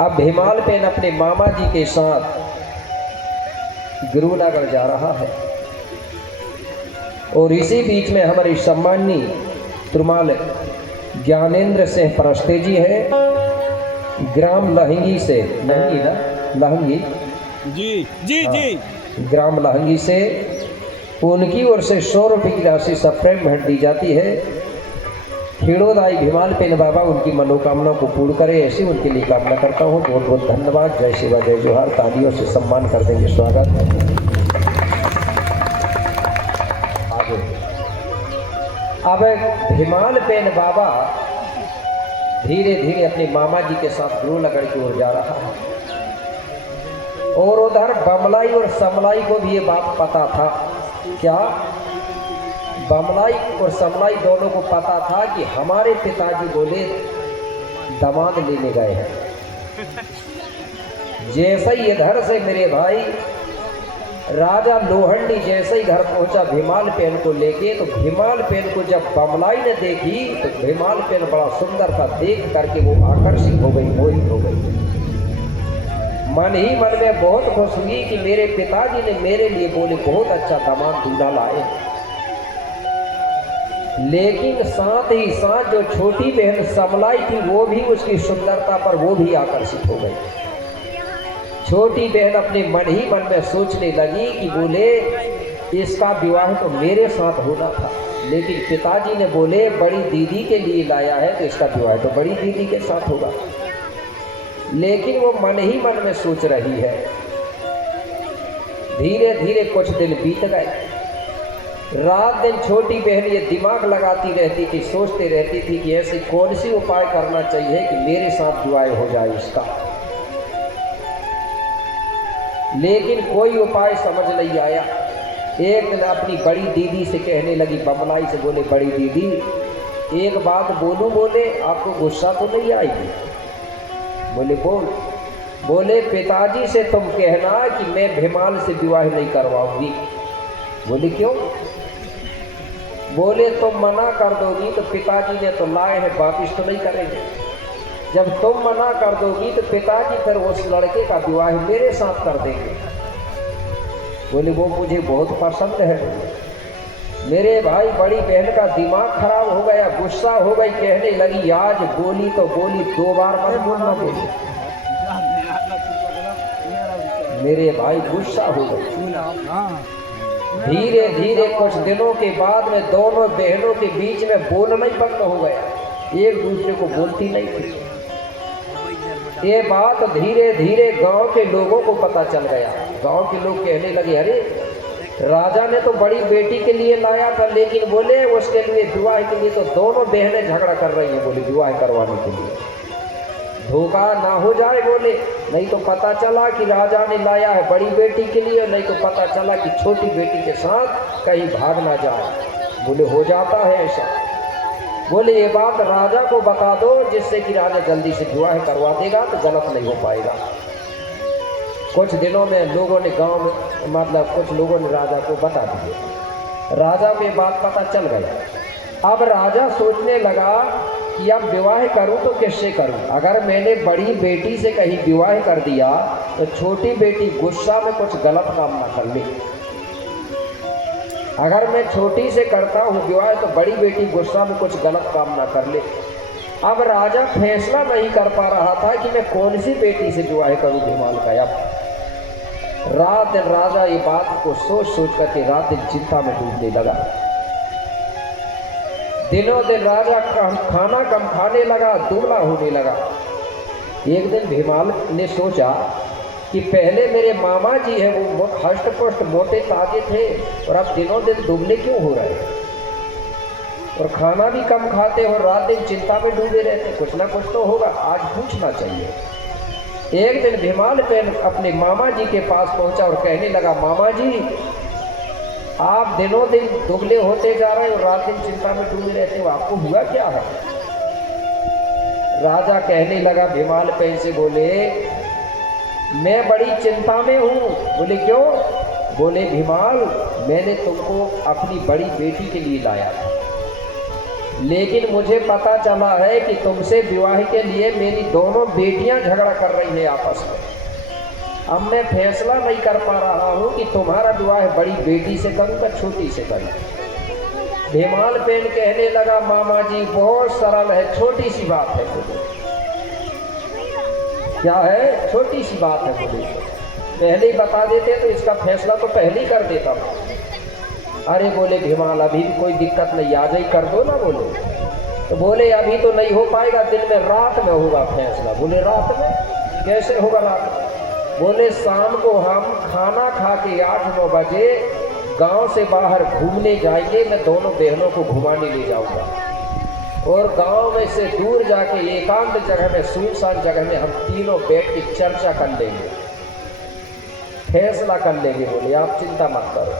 अब भीमाल पेन अपने मामा जी के साथ गुरुनगर जा रहा है और इसी बीच में हमारे सम्माननीय त्रुमाल ज्ञानेंद्र सिंह परस्ते जी हैं, ग्राम लहंगी से, लहंगी ना, लहंगी जी जी हाँ, जी ग्राम लहंगी से उनकी ओर से 100 रुपये की राशि सप्रेम भेंट दी जाती है। खेड़ोदाई भीमाल पेन बाबा उनकी मनोकामना को पूर्ण करे, ऐसी उनके लिए कामना करता हूँ। बहुत बहुत धन्यवाद। जय शिवा जय जोहार। तालियों से सम्मान कर देंगे। स्वागत। आगे अब भीमाल पेन बाबा धीरे धीरे अपने मामा जी के साथ गुरुनगर की ओर जा रहा है और उधर बमलाई और समलाई को भी ये बात पता था। क्या? बमलाई और समलाई दोनों को पता था कि हमारे पिताजी बोले दामाद लेने गए हैं। जैसे ही इधर से मेरे भाई राजा लोहंडी जैसे ही घर पहुंचा भीमाल पेन को लेके, तो भीमाल पेन को जब बमलाई ने देखी तो भीमाल पेन बड़ा सुंदर था, देख करके वो आकर्षित हो गई, मोहित हो गई। मन ही मन में बहुत खुश हुई कि मेरे पिताजी ने मेरे लिए बोले बहुत अच्छा दामाद दूल्हा लाए। लेकिन साथ ही साथ जो छोटी बहन समलाई थी वो भी उसकी सुंदरता पर वो भी आकर्षित हो गई। छोटी बहन अपने मन ही मन में सोचने लगी कि बोले इसका विवाह तो मेरे साथ होना था, लेकिन पिताजी ने बोले बड़ी दीदी के लिए लाया है तो इसका विवाह तो बड़ी दीदी के साथ होगा। लेकिन वो मन ही मन में सोच रही है। धीरे धीरे कुछ दिन बीत गए। रात दिन छोटी बहन ये दिमाग लगाती रहती थी, सोचती रहती थी कि ऐसी कौन सी उपाय करना चाहिए कि मेरे साथ विवाह हो जाए इसका। लेकिन कोई उपाय समझ नहीं आया। एक दिन अपनी बड़ी दीदी से कहने लगी, बमलाई से बोले बड़ी दीदी एक बात बोलूं? बोले आपको गुस्सा तो नहीं आएगी? बोले बोल। बोले पिताजी से तुम कहना कि मैं भीमाल से विवाह नहीं करवाऊंगी। बोले क्यों? बोले तुम मना कर दोगी तो पिताजी ने तो लाए हैं, वापिस तो नहीं करेंगे। जब तुम मना कर दोगी तो पिताजी फिर उस लड़के का विवाह मेरे साथ कर देंगे। बोले वो मुझे बहुत पसंद है। मेरे भाई बड़ी बहन का दिमाग खराब हो गया, गुस्सा हो गई, कहने लगी आज बोली तो बोली, 2 बार मत बोलना। बोली मेरे भाई गुस्सा हो गई। धीरे धीरे कुछ दिनों के बाद में दोनों बहनों के बीच में बोलना ही बंद हो गया, एक दूसरे को बोलती नहीं थी। ये बात धीरे धीरे गांव के लोगों को पता चल गया। गांव के लोग कहने लगे अरे राजा ने तो बड़ी बेटी के लिए लाया था, लेकिन बोले उसके लिए विवाह के लिए तो दोनों बहनें झगड़ा कर रही हैं, बोले विवाह करवाने के लिए। धोखा ना हो जाए बोले, नहीं तो पता चला कि राजा ने लाया है बड़ी बेटी के लिए, नहीं तो पता चला कि छोटी बेटी के साथ कहीं भाग ना जाए। बोले हो जाता है ऐसा। बोले ये बात राजा को बता दो जिससे कि राजा जल्दी से विवाह करवा देगा तो गलत नहीं हो पाएगा। कुछ दिनों में लोगों ने गांव में मतलब कुछ लोगों ने राजा को बता दिया। राजा को ये बात पता चल गया। अब राजा सोचने लगा कि अब विवाह करूं तो किससे करूं? अगर मैंने बड़ी बेटी से कहीं विवाह कर दिया तो छोटी बेटी गुस्सा में कुछ गलत काम ना कर ले। अगर मैं छोटी से करता हूं विवाह तो बड़ी बेटी गुस्सा में कुछ गलत काम ना कर ले। अब राजा फैसला नहीं कर पा रहा था कि मैं कौन सी बेटी से विवाह करूं भीमाल का। अब रात दिन राजा ये बात को सोच सोच करके रात दिन चिंता में डूबने लगा। दिनों दिन राजा खाना कम खाने लगा, दुबला होने लगा। एक दिन भीमाल ने सोचा कि पहले मेरे मामा जी हैं वो हष्ट पुष्ट मोटे ताजे थे और अब दिनों दिन दुबले क्यों हो रहे हैं और खाना भी कम खाते और रात दिन चिंता में डूबे रहते। कुछ ना कुछ तो होगा, आज पूछना चाहिए। एक दिन भीमाल पेन अपने मामा जी के पास पहुंचा और कहने लगा, मामा जी आप दिनों दिन दुबले होते जा रहे हो, रात दिन चिंता में डूबे रहते हो, आपको हुआ क्या है? राजा कहने लगा भीमाल पेन से, बोले मैं बड़ी चिंता में हूँ। बोले क्यों? बोले भीमाल मैंने तुमको अपनी बड़ी बेटी के लिए लाया था, लेकिन मुझे पता चला है कि तुमसे विवाह के लिए मेरी दोनों बेटियां झगड़ा कर रही हैं आपस में। अब मैं फैसला नहीं कर पा रहा हूं कि तुम्हारा विवाह बड़ी बेटी से करूं या छोटी से करूं। धीमाल पेन कहने लगा, मामा जी बहुत सरल है, छोटी सी बात है। बोले क्या है? छोटी सी बात है। बोले पहले ही बता देते तो इसका फैसला तो पहले ही कर देता हूँ। अरे बोले धीमाल अभी भी कोई दिक्कत नहीं, आज ही कर दो ना। बोले तो बोले अभी तो नहीं हो पाएगा, दिन में रात में होगा फैसला। बोले रात में कैसे होगा? रात में बोले शाम को हम खाना खा के 8-9 बजे गांव से बाहर घूमने जाएंगे। मैं दोनों बहनों को घुमाने ले जाऊंगा और गांव में से दूर जाके एकांत जगह में, सुनसान जगह में हम तीनों बैठ के चर्चा कर लेंगे, फैसला कर लेंगे। बोले आप चिंता मत करो।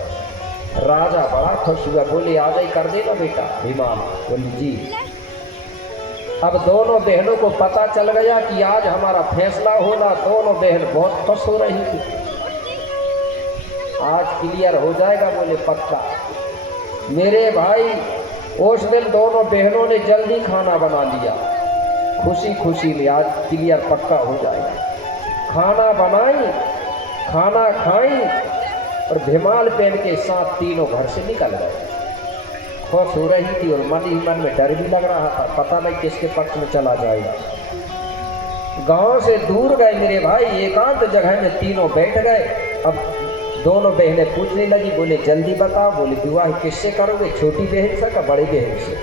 राजा बड़ा खुश हुआ। बोले आज ही कर देना बेटा धीमाल? बोली जी। अब दोनों बहनों को पता चल गया कि आज हमारा फैसला होना। दोनों बहन बहुत खुश हो रही थी, आज क्लियर हो जाएगा। बोले पक्का। मेरे भाई उस दिन दोनों बहनों ने जल्दी खाना बना लिया, खुशी खुशी में आज क्लियर पक्का हो जाएगा। खाना बनाई, खाना खाई और धीमाल पेन के साथ तीनों घर से निकल गए। खुश हो रही थी और मन ही मन में डर भी लग रहा था, पता नहीं किसके पक्ष में चला जाएगा। गांव से दूर गए मेरे भाई, एकांत जगह में तीनों बैठ गए। अब दोनों बहनें पूछने लगी। बोले जल्दी बताओ। बोले विवाह किससे करोगे, छोटी बहन से या बड़ी बहन से?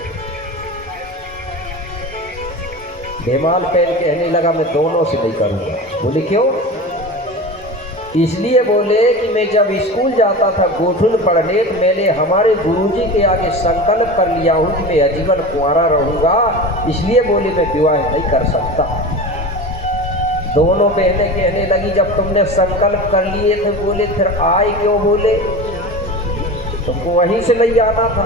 धीमाल पेन कहने लगा मैं दोनों से नहीं करूंगा। बोले क्यों? इसलिए बोले कि मैं जब स्कूल जाता था गोठुल पढ़ने तो मैंने हमारे गुरुजी के आगे संकल्प कर लिया हूँ कि मैं आजीवन कुंवारा रहूंगा, इसलिए बोले मैं विवाह नहीं कर सकता। दोनों बहनें कहने लगी जब तुमने संकल्प कर लिए थे बोले फिर आए क्यों? बोले तुमको वहीं से नहीं आना था।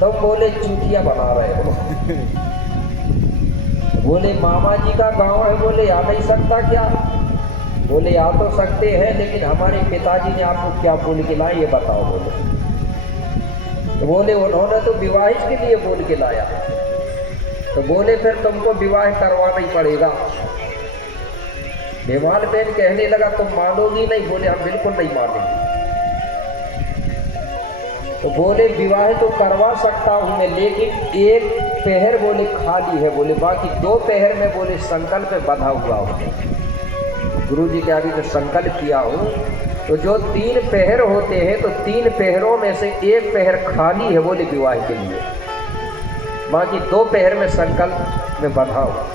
तुम बोले चूतिया बना रहे हो। बोले मामा जी का गांव है, बोले आ नहीं सकता क्या? बोले आ तो सकते हैं, लेकिन हमारे पिताजी ने आपको क्या बोल के लाए ये बताओ। बोले उन्होंने तो विवाह के लिए बोल के लाया। तो बोले फिर तुमको विवाह करवाना ही पड़ेगा। धीमाल पेन कहने लगा तुम मानोगी नहीं? बोले हम बिल्कुल नहीं मानेंगे। तो बोले विवाह तो करवा सकता हूं मैं, लेकिन एक पहर बोले खाली है। बोले बाकी 2 पहर में बोले संकल्प में बंधा हुआ हूं। गुरु जी के आगे जो संकल्प किया हूं, तो जो 3 पहर होते हैं तो 3 पहरों में से 1 पहर खाली है बोले विवाह के लिए, बाकी 2 पहर में संकल्प में बंधा हो।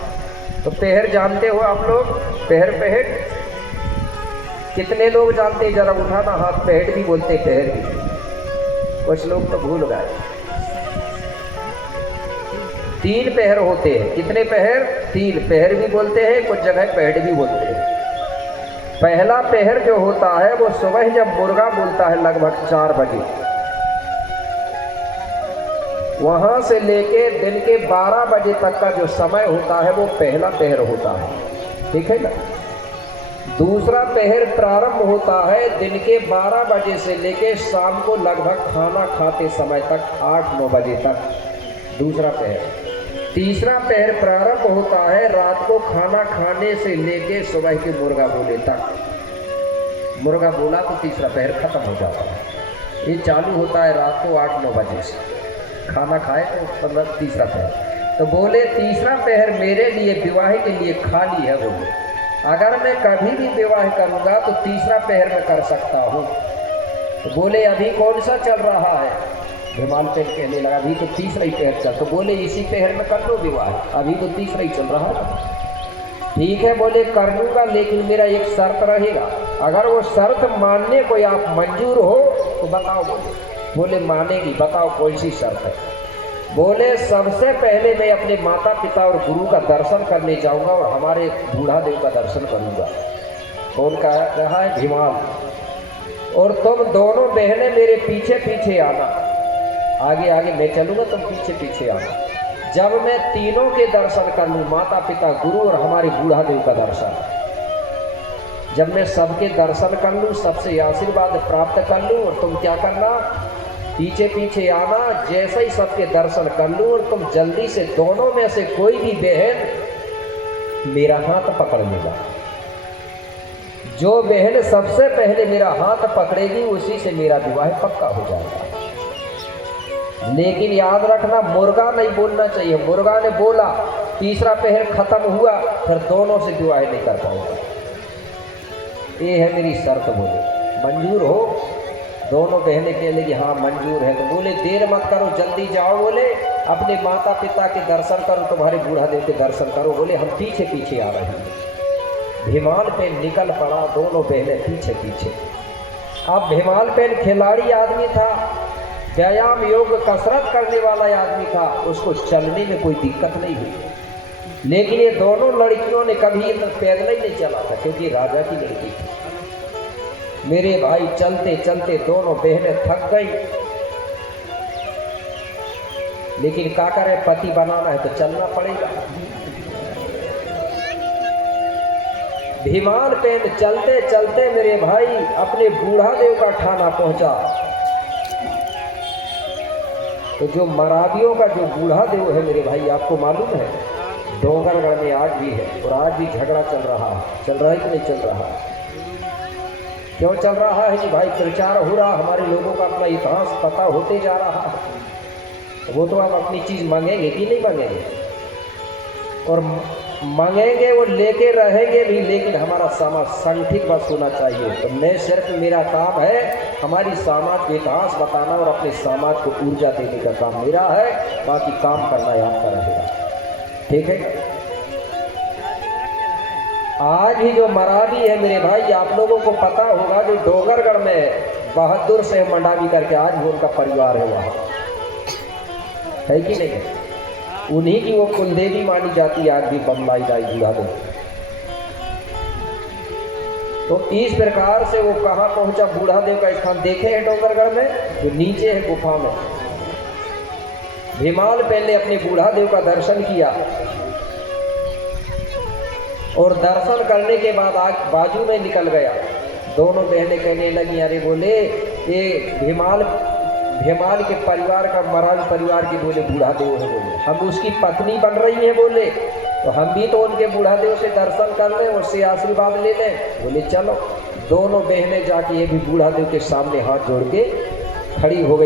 तो पहर जानते हो आप लोग? पहर पहर कितने लोग जानते हैं? जरा उठाना हाथ। पहर भी बोलते पहर भी, कुछ लोग तो भूल गए। 3 पहर होते हैं। कितने पहर? 3 पहर भी बोलते हैं, कुछ जगह पहर भी बोलते हैं। पहला पहर जो होता है वो सुबह जब मुर्गा बोलता है लगभग 4 बजे, वहां से लेके दिन के 12 बजे तक का जो समय होता है वो पहला पहर होता है, ठीक है ना। दूसरा पहर प्रारंभ होता है दिन के 12 बजे से लेके शाम को लगभग खाना खाते समय तक 8-9 बजे तक, दूसरा पहर। तीसरा पहर प्रारंभ होता है रात को खाना खाने से लेके सुबह के मुर्गा बोले तक। मुर्गा बोला तो तीसरा पहर खत्म हो जाता है। ये चालू होता है रात को 8-9 बजे से, खाना खाए तो मतलब तीसरा पहर। तो बोले तीसरा पहर मेरे लिए विवाह के लिए खाली है। बोले अगर मैं कभी भी विवाह करूँगा तो तीसरा पहर में कर सकता हूँ। तो बोले अभी कौन सा चल रहा है? धीमाल पेन कहने लगा अभी तो तीसरा ही पहर चल। तो बोले इसी पहर में कर लो विवाह, अभी तो तीसरा ही चल रहा है। ठीक है बोले कर लूँगा, लेकिन मेरा एक शर्त रहेगा, अगर वो शर्त मानने को आप मंजूर हो तो बताओ। बोले मानेगी, बताओ कौन सी शर्त है? बोले सबसे पहले मैं अपने माता पिता और गुरु का दर्शन करने जाऊंगा और हमारे बूढ़ा देव का दर्शन करूंगा। कौन कहा है? धीमाल। और तुम दोनों बहनें मेरे पीछे पीछे आना, आगे आगे मैं चलूंगा, तुम पीछे पीछे आना। जब मैं तीनों के दर्शन कर लूँ, माता पिता गुरु और हमारे बूढ़ा देव का दर्शन, जब मैं सबके दर्शन कर लूँ, सबसे आशीर्वाद प्राप्त कर लूँ, और तुम क्या करना पीछे पीछे आना, जैसे ही सबके दर्शन कर लूं और तुम जल्दी से दोनों में से कोई भी बहन मेरा हाथ पकड़ लेगा। जो बहन सबसे पहले मेरा हाथ पकड़ेगी उसी से मेरा विवाह पक्का हो जाएगा। लेकिन याद रखना, मुर्गा नहीं बोलना चाहिए। मुर्गा ने बोला, तीसरा पहर खत्म हुआ, फिर दोनों से विवाह नहीं कर पाऊंगा। ये है मेरी शर्त। बोले मंजूर हो? दोनों बहनें कह लगी हाँ मंजूर है। तो बोले देर मत करो, जल्दी जाओ। बोले अपने माता पिता के दर्शन करो, तुम्हारे बूढ़ा देव के दर्शन करो। बोले हम पीछे पीछे आ रहे हैं। भीमाल पे निकल पड़ा, दोनों बहनें पीछे पीछे। अब भीमाल पे खिलाड़ी आदमी था, व्यायाम योग कसरत करने वाला आदमी था, उसको चलने में कोई दिक्कत नहीं हुई। लेकिन ये दोनों लड़कियों ने कभी पैदल ही नहीं चला था, क्योंकि राजा की लड़की थी। मेरे भाई चलते चलते दोनों बहनें थक गई, लेकिन क्या करें, पति बनाना है तो चलना पड़ेगा। भीमाल पेन चलते चलते मेरे भाई अपने बूढ़ा देव का ठाना पहुंचा। तो जो मराबियों का जो बूढ़ा देव है मेरे भाई, आपको मालूम है डोंगरगढ़ में आज भी है, और आज भी झगड़ा चल रहा है कि नहीं चल रहा है? क्यों चल रहा है कि भाई प्रचार हो रहा, हमारे लोगों का अपना इतिहास पता होते जा रहा है। वो तो हम अपनी चीज़ मांगेंगे कि नहीं मांगेंगे, और मांगेंगे और लेके रहेंगे भी, लेकिन हमारा समाज संगठित बस होना चाहिए। तो मैं सिर्फ, मेरा काम है हमारी समाज के इतिहास बताना और अपने समाज को ऊर्जा देने का काम मेरा है, बाकी काम करना आपका रहेगा। ठीक है? आज ही जो मराठी है मेरे भाई, आप लोगों को पता होगा जो डोंगरगढ़ में बहादुर से मंडावी करके आज भी उनका परिवार है, वहाँ है कि नहीं? उन्हीं की वो कुलदेवी मानी जाती है आज भी, बमलाई दाई बूढ़ा देव। तो इस प्रकार से वो कहाँ पहुंचा, बूढ़ा देव का स्थान देखे हैं डोंगरगढ़ में, जो नीचे है गुफा में। भीमाल पहले अपने बूढ़ा देव का दर्शन किया, और दर्शन करने के बाद आग बाजू में निकल गया। दोनों बहनें कहने लगी, अरे बोले ये भीमाल के परिवार का, मराल परिवार के बोले बूढ़ा देव है। बोले हम उसकी पत्नी बन रही है। बोले तो हम भी तो उनके बूढ़ा देव से दर्शन कर लें, उससे आशीर्वाद ले लें। बोले चलो। दोनों बहनें जाके ये भी बूढ़ा देव के सामने हाथ जोड़ के खड़ी हो गई।